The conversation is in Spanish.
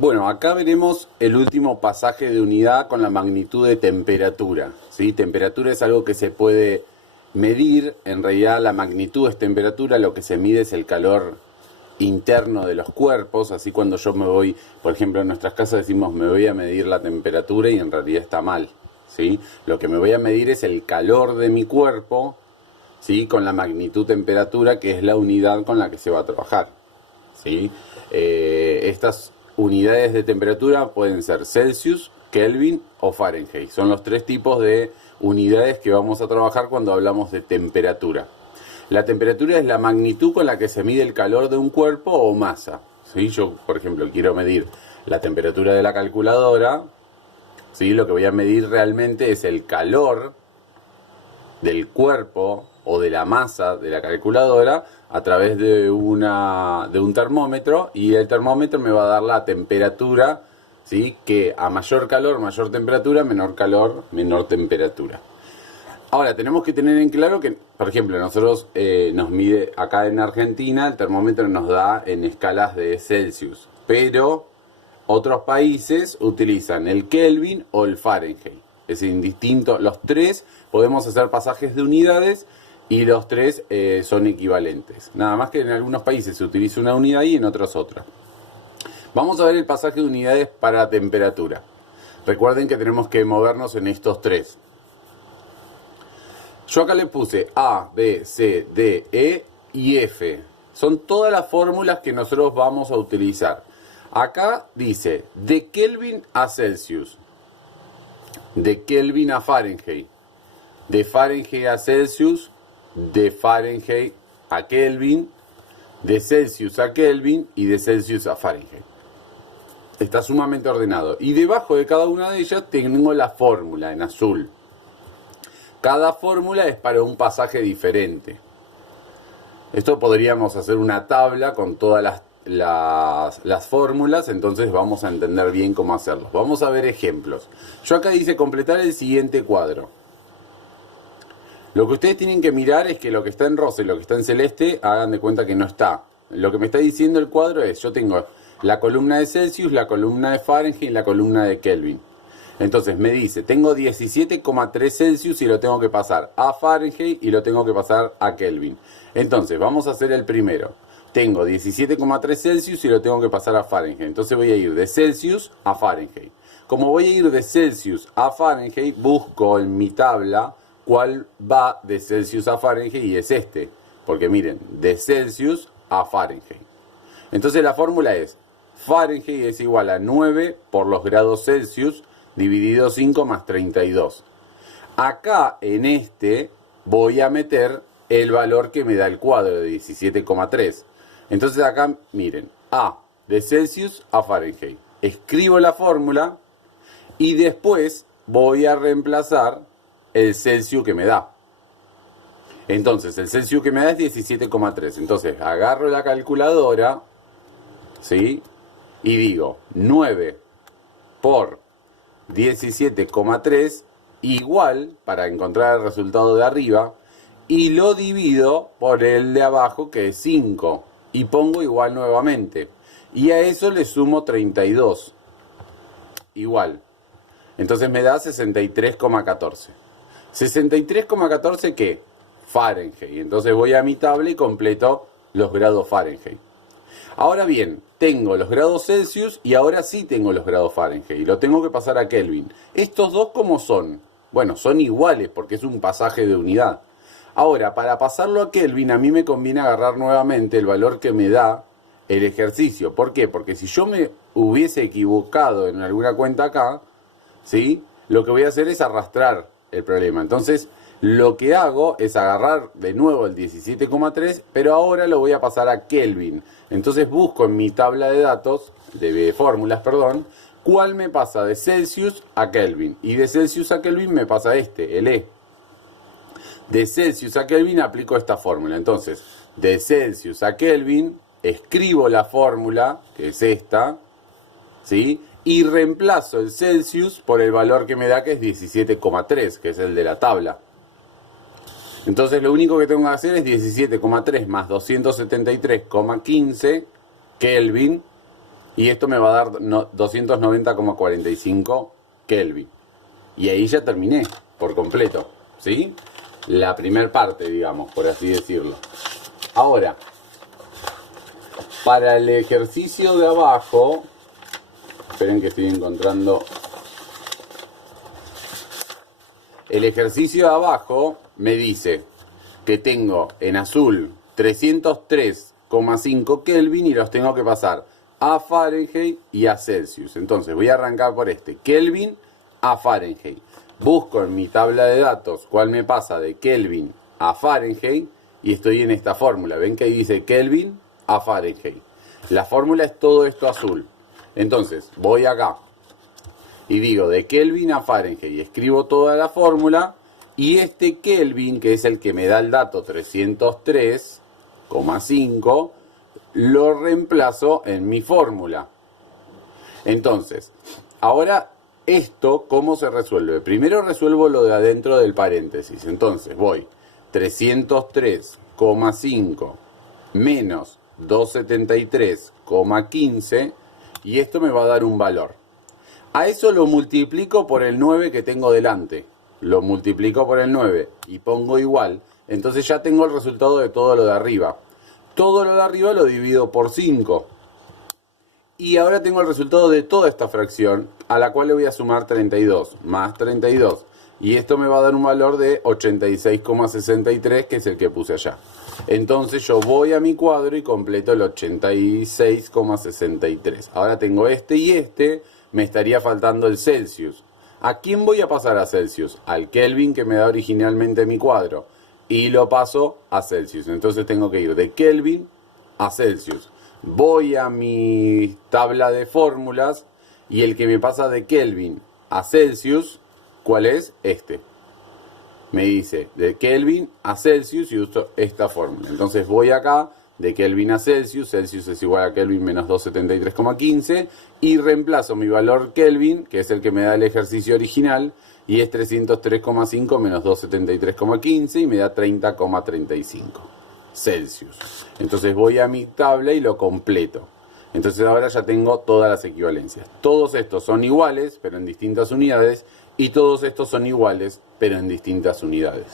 Bueno, acá veremos el último pasaje de unidad con la magnitud de temperatura, ¿sí? Temperatura es algo que se puede medir, en realidad la magnitud es temperatura, lo que se mide es el calor interno de los cuerpos, así cuando yo me voy, por ejemplo en nuestras casas decimos me voy a medir la temperatura y en realidad está mal, ¿sí? Lo que me voy a medir es el calor de mi cuerpo, ¿sí? Con la magnitud temperatura, que es la unidad con la que se va a trabajar, ¿sí? Estas unidades de temperatura pueden ser Celsius, Kelvin o Fahrenheit. Son los tres tipos de unidades que vamos a trabajar cuando hablamos de temperatura. La temperatura es la magnitud con la que se mide el calor de un cuerpo o masa, ¿sí? Yo, por ejemplo, quiero medir la temperatura de la calculadora, ¿sí? Lo que voy a medir realmente es el calor del cuerpo o de la masa de la calculadora a través de un termómetro, y el termómetro me va a dar la temperatura, ¿sí? Que a mayor calor, mayor temperatura, menor calor, menor temperatura. Ahora, tenemos que tener en claro que, por ejemplo, nosotros nos mide acá en Argentina, el termómetro nos da en escalas de Celsius, pero otros países utilizan el Kelvin o el Fahrenheit. Es indistinto, los tres podemos hacer pasajes de unidades y los tres son equivalentes. Nada más que en algunos países se utiliza una unidad y en otros otra. Vamos a ver el pasaje de unidades para temperatura. Recuerden que tenemos que movernos en estos tres. Yo acá le puse A, B, C, D, E y F. Son todas las fórmulas que nosotros vamos a utilizar. Acá dice de Kelvin a Celsius, de Kelvin a Fahrenheit, de Fahrenheit a Celsius, de Fahrenheit a Kelvin, de Celsius a Kelvin y de Celsius a Fahrenheit. Está sumamente ordenado. Y debajo de cada una de ellas tengo la fórmula en azul. Cada fórmula es para un pasaje diferente. Esto podríamos hacer una tabla con todas las fórmulas, entonces vamos a entender bien cómo hacerlo. Vamos a ver ejemplos. Yo acá dice completar el siguiente cuadro. Lo que ustedes tienen que mirar es que lo que está en rosa y lo que está en celeste, hagan de cuenta que no está. Lo que me está diciendo el cuadro es, yo tengo la columna de Celsius, la columna de Fahrenheit y la columna de Kelvin. Entonces me dice, tengo 17,3 Celsius y lo tengo que pasar a Fahrenheit y lo tengo que pasar a Kelvin. Entonces vamos a hacer el primero. Tengo 17,3 Celsius y lo tengo que pasar a Fahrenheit. Entonces voy a ir de Celsius a Fahrenheit. Como voy a ir de Celsius a Fahrenheit, busco en mi tabla cuál va de Celsius a Fahrenheit y es este. Porque miren, de Celsius a Fahrenheit. Entonces la fórmula es, Fahrenheit es igual a 9 por los grados Celsius dividido 5 más 32. Acá en este voy a meter el valor que me da el cuadro de 17,3. Entonces acá, miren, A, de Celsius a Fahrenheit. Escribo la fórmula y después voy a reemplazar el Celsius que me da. Entonces, el Celsius que me da es 17,3. Entonces, agarro la calculadora, ¿sí? Y digo, 9 por 17,3 igual, para encontrar el resultado de arriba, y lo divido por el de abajo, que es 5, y pongo igual nuevamente, y a eso le sumo 32 igual, entonces me da 63,14. 63,14 ¿qué? Fahrenheit. Entonces voy a mi tabla y completo los grados Fahrenheit. Ahora bien, tengo los grados Celsius y ahora sí tengo los grados Fahrenheit y lo tengo que pasar a Kelvin. ¿Estos dos cómo son? Bueno, son iguales porque es un pasaje de unidad. Ahora, para pasarlo a Kelvin, a mí me conviene agarrar nuevamente el valor que me da el ejercicio. ¿Por qué? Porque si yo me hubiese equivocado en alguna cuenta acá, ¿sí? Lo que voy a hacer es arrastrar el problema. Entonces, lo que hago es agarrar de nuevo el 17,3, pero ahora lo voy a pasar a Kelvin. Entonces busco en mi tabla de datos, de fórmulas, perdón, cuál me pasa de Celsius a Kelvin. Y de Celsius a Kelvin me pasa este, el E. De Celsius a Kelvin aplico esta fórmula. Entonces, de Celsius a Kelvin, escribo la fórmula, que es esta, ¿sí? Y reemplazo el Celsius por el valor que me da, que es 17,3, que es el de la tabla. Entonces lo único que tengo que hacer es 17,3 más 273,15 Kelvin y esto me va a dar 290,45 Kelvin. Y ahí ya terminé por completo, ¿sí? La primer parte, digamos, por así decirlo. Ahora, para el ejercicio de abajo, esperen que estoy encontrando. El ejercicio de abajo me dice que tengo en azul 303,5 Kelvin y los tengo que pasar a Fahrenheit y a Celsius. Entonces voy a arrancar por este, Kelvin a Fahrenheit. Busco en mi tabla de datos cuál me pasa de Kelvin a Fahrenheit y estoy en esta fórmula. ¿Ven que dice Kelvin a Fahrenheit? La fórmula es todo esto azul. Entonces voy acá y digo de Kelvin a Fahrenheit y escribo toda la fórmula, y este Kelvin, que es el que me da el dato 303,5, lo reemplazo en mi fórmula. Entonces, ahora esto, ¿cómo se resuelve? Primero resuelvo lo de adentro del paréntesis. Entonces voy 303,5 menos 273,15 y esto me va a dar un valor. A eso lo multiplico por el 9 que tengo delante. Lo multiplico por el 9 y pongo igual. Entonces ya tengo el resultado de todo lo de arriba. Todo lo de arriba lo divido por 5. Y ahora tengo el resultado de toda esta fracción, a la cual le voy a sumar 32, más 32. Y esto me va a dar un valor de 86,63, que es el que puse allá. Entonces yo voy a mi cuadro y completo el 86,63. Ahora tengo este y este, me estaría faltando el Celsius. ¿A quién voy a pasar a Celsius? Al Kelvin que me da originalmente mi cuadro. Y lo paso a Celsius. Entonces tengo que ir de Kelvin a Celsius. Voy a mi tabla de fórmulas y el que me pasa de Kelvin a Celsius, ¿cuál es? Este. Me dice de Kelvin a Celsius y uso esta fórmula. Entonces voy acá, de Kelvin a Celsius, Celsius es igual a Kelvin menos 273,15, y reemplazo mi valor Kelvin, que es el que me da el ejercicio original, y es 303,5 menos 273,15 y me da 30,35 Celsius. Entonces voy a mi tabla y lo completo. Entonces ahora ya tengo todas las equivalencias. Todos estos son iguales, pero en distintas unidades, y todos estos son iguales, pero en distintas unidades.